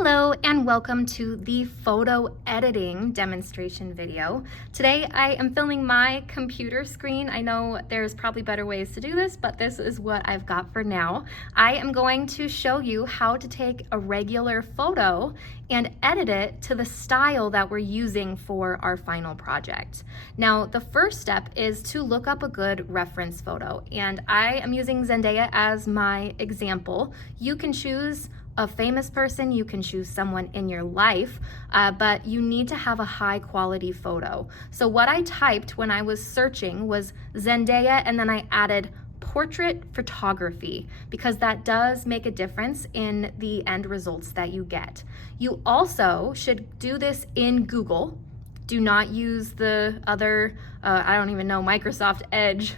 Hello and welcome to the photo editing demonstration video. Today I am filming my computer screen. I know there's probably better ways to do this, but this is what I've got for now. I am going to show you how to take a regular photo and edit it to the style that we're using for our final project. Now, the first step is to look up a good reference photo, and I am using Zendaya as my example. You can choose a famous person, you can choose someone in your life, but you need to have a high quality photo. So what I typed when I was searching was Zendaya, and then I added portrait photography because that does make a difference in the end results that you get. You also should do this in Google. Do not use the other, I don't even know, Microsoft Edge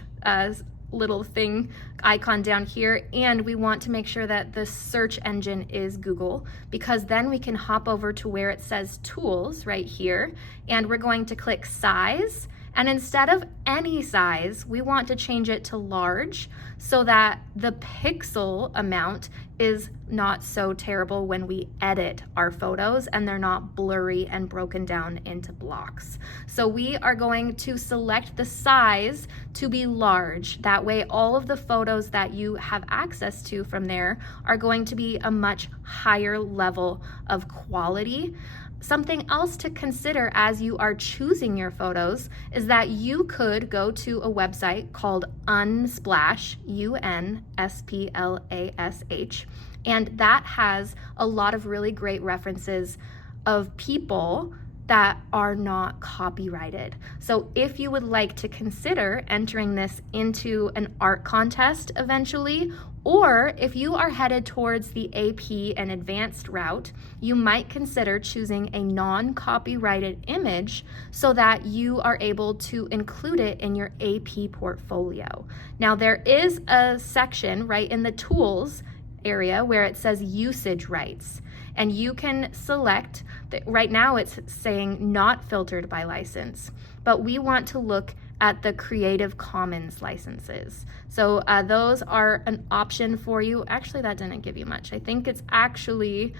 little thing icon down here, and we want to make sure that the search engine is Google, because then we can hop over to where it says tools right here, and we're going to click size, and instead of any size, we want to change it to large so that the pixel amount is not so terrible when we edit our photos and they're not blurry and broken down into blocks. So we are going to select the size to be large. That way all of the photos that you have access to from there are going to be a much higher level of quality. Something else to consider as you are choosing your photos is that you could go to a website called Unsplash, Unsplash, and that has a lot of really great references of people that are not copyrighted. So if you would like to consider entering this into an art contest eventually, or if you are headed towards the AP and advanced route, you might consider choosing a non-copyrighted image so that you are able to include it in your AP portfolio. Now, there is a section right in the tools area where it says usage rights, and you can select that. Right now it's saying not filtered by license, but we want to look at the Creative Commons licenses. So those are an option for you. Actually, that didn't give you much. I think it's actually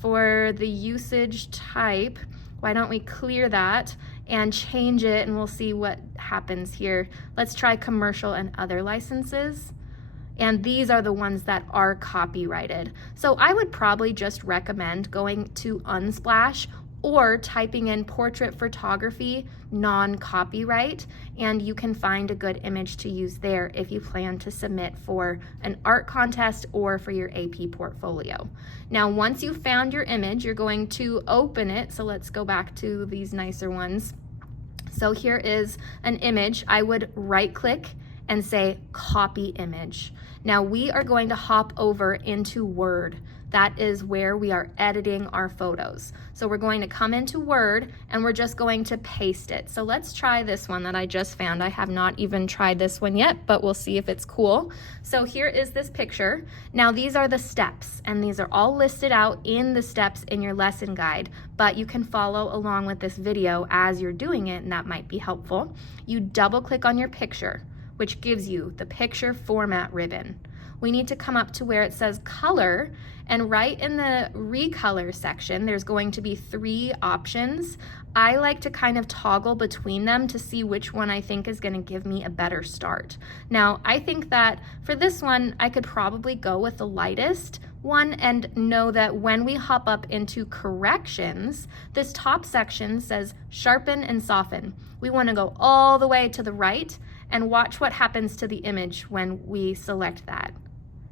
for the usage type. Why don't we clear that and change it, and we'll see what happens here. Let's try commercial and other licenses. And these are the ones that are copyrighted. So I would probably just recommend going to Unsplash or typing in portrait photography non-copyright, and you can find a good image to use there if you plan to submit for an art contest or for your AP portfolio. Now, once you've found your image, you're going to open it. So let's go back to these nicer ones. So here is an image. I would right-click and say copy image. Now we are going to hop over into Word. That is where we are editing our photos. So we're going to come into Word and we're just going to paste it. So let's try this one that I just found. I have not even tried this one yet, but we'll see if it's cool. So here is this picture. Now these are the steps, and these are all listed out in the steps in your lesson guide, but you can follow along with this video as you're doing it, and that might be helpful. You double click on your picture, which gives you the picture format ribbon. We need to come up to where it says color, and right in the recolor section, there's going to be 3 options. I like to kind of toggle between them to see which one I think is gonna give me a better start. Now, I think that for this one, I could probably go with the lightest one and know that when we hop up into corrections, this top section says sharpen and soften. We wanna go all the way to the right and watch what happens to the image when we select that.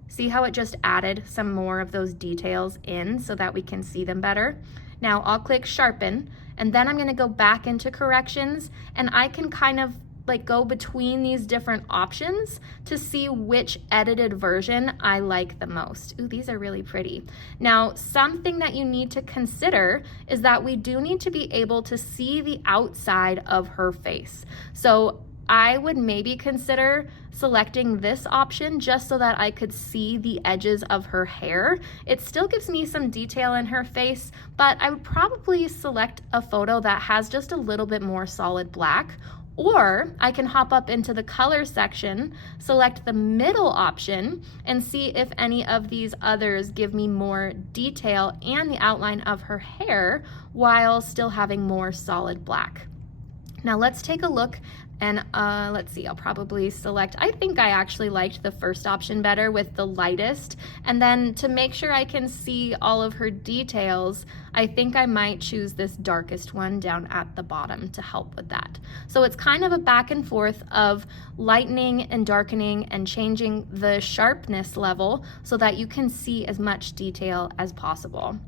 See how it just added some more of those details in so that we can see them better? Now I'll click sharpen, and then I'm gonna go back into corrections, and I can kind of like go between these different options to see which edited version I like the most. Ooh, these are really pretty. Now, something that you need to consider is that we do need to be able to see the outside of her face. So I would maybe consider selecting this option just so that I could see the edges of her hair. It still gives me some detail in her face, but I would probably select a photo that has just a little bit more solid black, Or I can hop up into the color section, select the middle option, and see if any of these others give me more detail and the outline of her hair while still having more solid black. Now let's take a look and let's see, I'll probably select, I think I actually liked the first option better with the lightest. And then to make sure I can see all of her details, I think I might choose this darkest one down at the bottom to help with that. So it's kind of a back and forth of lightening and darkening and changing the sharpness level so that you can see as much detail as possible.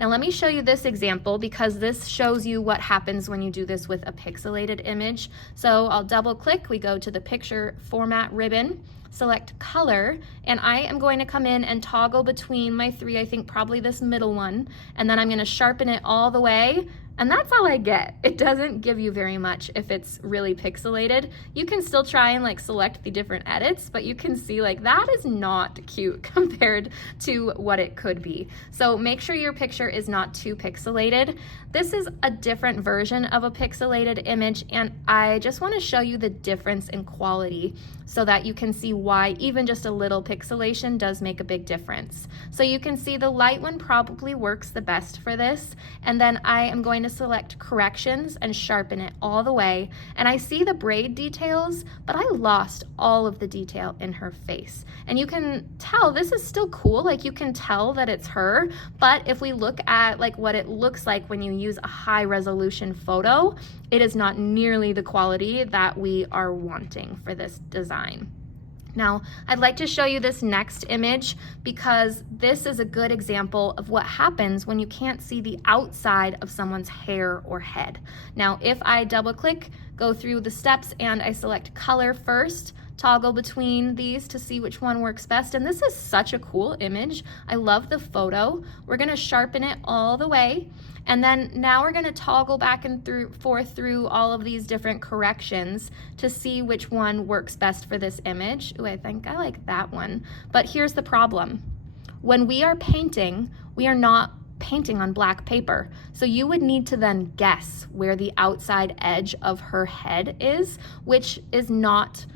Now let me show you this example because this shows you what happens when you do this with a pixelated image. So I'll double click, we go to the picture format ribbon, select color, and I am going to come in and toggle between my three, I think probably this middle one, and then I'm going to sharpen it all the way. And that's all I get. It doesn't give you very much if it's really pixelated. You can still try and like select the different edits, but you can see like that is not cute compared to what it could be. So make sure your picture is not too pixelated. This is a different version of a pixelated image, and I just want to show you the difference in quality so that you can see why even just a little pixelation does make a big difference. So you can see the light one probably works the best for this, and then I am going to select corrections and sharpen it all the way, and I see the braid details, but I lost all of the detail in her face. And you can tell this is still cool, like you can tell that it's her, but if we look at like what it looks like when you use a high resolution photo, it is not nearly the quality that we are wanting for this design. Now, I'd like to show you this next image because this is a good example of what happens when you can't see the outside of someone's hair or head. Now, if I double click, go through the steps, and I select color first, toggle between these to see which one works best. And this is such a cool image. I love the photo. We're gonna sharpen it all the way. And then now we're gonna toggle back and forth through all of these different corrections to see which one works best for this image. Ooh, I think I like that one. But here's the problem. When we are painting, we are not painting on black paper. So you would need to then guess where the outside edge of her head is, which is not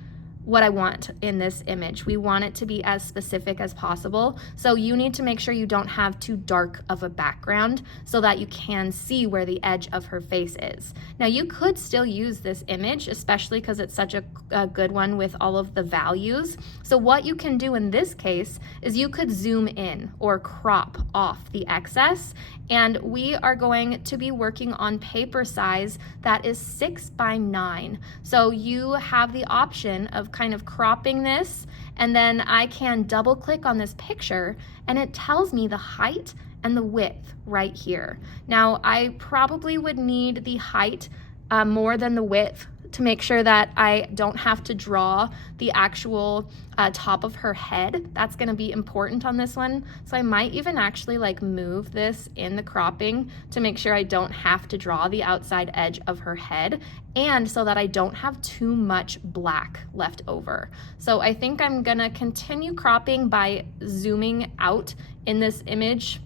what I want in this image. We want it to be as specific as possible. So you need to make sure you don't have too dark of a background so that you can see where the edge of her face is. Now you could still use this image, especially because it's such a good one with all of the values. So what you can do in this case is you could zoom in or crop off the excess, and we are going to be working on paper size that is 6x9. So you have the option of kind of cropping this, and then I can double click on this picture and it tells me the height and the width right here. Now I probably would need the height more than the width to make sure that I don't have to draw the actual top of her head. That's gonna be important on this one. So I might even actually like move this in the cropping to make sure I don't have to draw the outside edge of her head, and so that I don't have too much black left over. So I think I'm gonna continue cropping by zooming out in this image.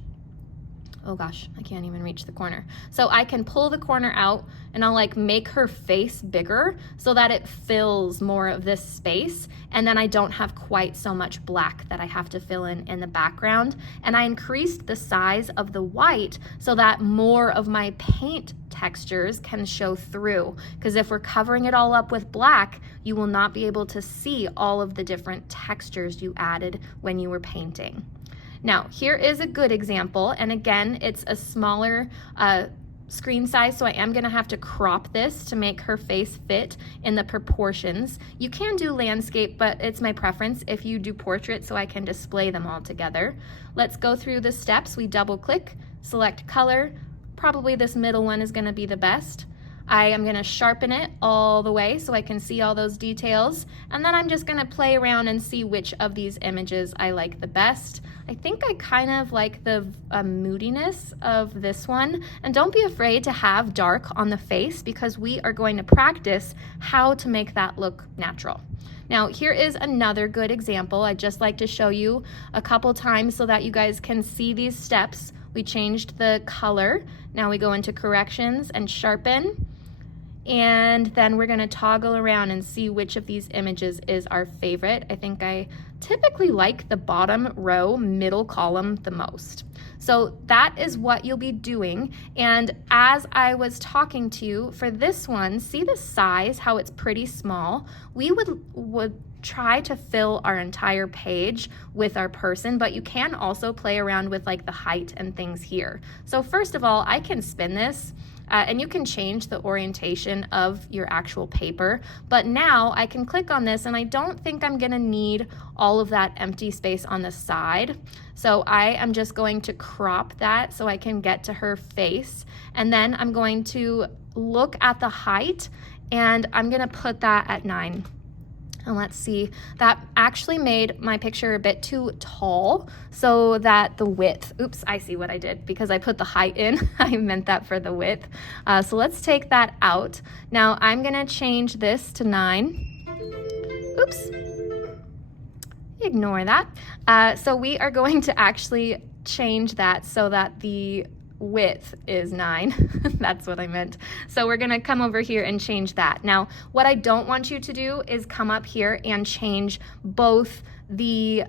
Oh gosh, I can't even reach the corner. So I can pull the corner out and I'll like make her face bigger so that it fills more of this space, and then I don't have quite so much black that I have to fill in the background. And I increased the size of the white so that more of my paint textures can show through, because if we're covering it all up with black, you will not be able to see all of the different textures you added when you were painting. Now, here is a good example, and again, it's a smaller screen size, so I am gonna have to crop this to make her face fit in the proportions. You can do landscape, but it's my preference if you do portrait so I can display them all together. Let's go through the steps. We double click, select color. Probably this middle one is gonna be the best. I am gonna sharpen it all the way so I can see all those details, and then I'm just gonna play around and see which of these images I like the best. I think I kind of like the moodiness of this one, and don't be afraid to have dark on the face because we are going to practice how to make that look natural. Now, here is another good example. I'd just like to show you a couple times so that you guys can see these steps. We changed the color. Now we go into corrections and sharpen. And then we're gonna toggle around and see which of these images is our favorite. I think I typically like the bottom row, middle column the most. So that is what you'll be doing. And as I was talking to you, for this one, see the size, how it's pretty small? We would try to fill our entire page with our person, but you can also play around with like the height and things here. So first of all, I can spin this. And you can change the orientation of your actual paper, but now I can click on this and I don't think I'm gonna need all of that empty space on the side. So I am just going to crop that so I can get to her face. And then I'm going to look at the height and I'm gonna put that at 9. And let's see, that actually made my picture a bit too tall so that the width, oops, I see what I did because I put the height in. I meant that for the width. So let's take that out. Now I'm gonna change this to 9. Oops, ignore that. So we are going to actually change that so that the width is 9. That's what I meant. So we're gonna come over here and change that. Now, what I don't want you to do is come up here and change both the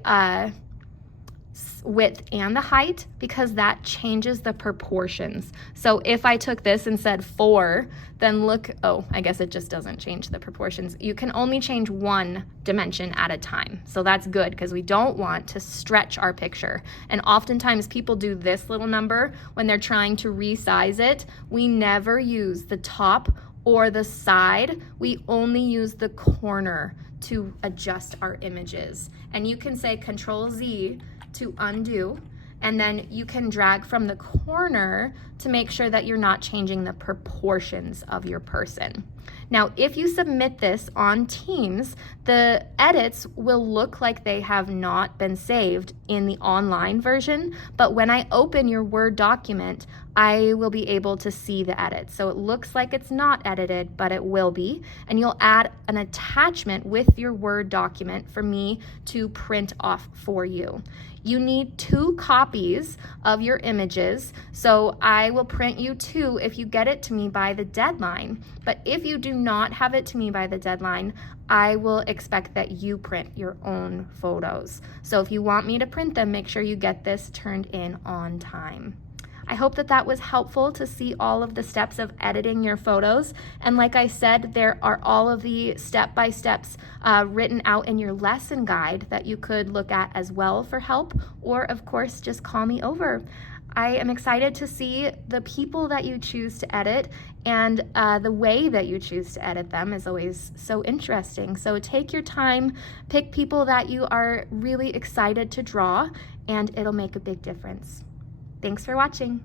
width and the height, because that changes the proportions. So if I took this and said 4, then look, oh, I guess it just doesn't change the proportions. You can only change one dimension at a time. So that's good because we don't want to stretch our picture. And oftentimes people do this little number when they're trying to resize it. We never use the top or the side. We only use the corner to adjust our images. And you can say Control Z to undo, and then you can drag from the corner to make sure that you're not changing the proportions of your person. Now, if you submit this on Teams, the edits will look like they have not been saved in the online version, but when I open your Word document, I will be able to see the edits. So it looks like it's not edited, but it will be, and you'll add an attachment with your Word document for me to print off for you. You need 2 copies of your images, so I will print you 2 if you get it to me by the deadline. But if you do not have it to me by the deadline, I will expect that you print your own photos. So if you want me to print them, make sure you get this turned in on time. I hope that that was helpful to see all of the steps of editing your photos. And like I said, there are all of the step-by-steps written out in your lesson guide that you could look at as well for help, or of course, just call me over. I am excited to see the people that you choose to edit, and the way that you choose to edit them is always so interesting. So take your time, pick people that you are really excited to draw, and it'll make a big difference. Thanks for watching.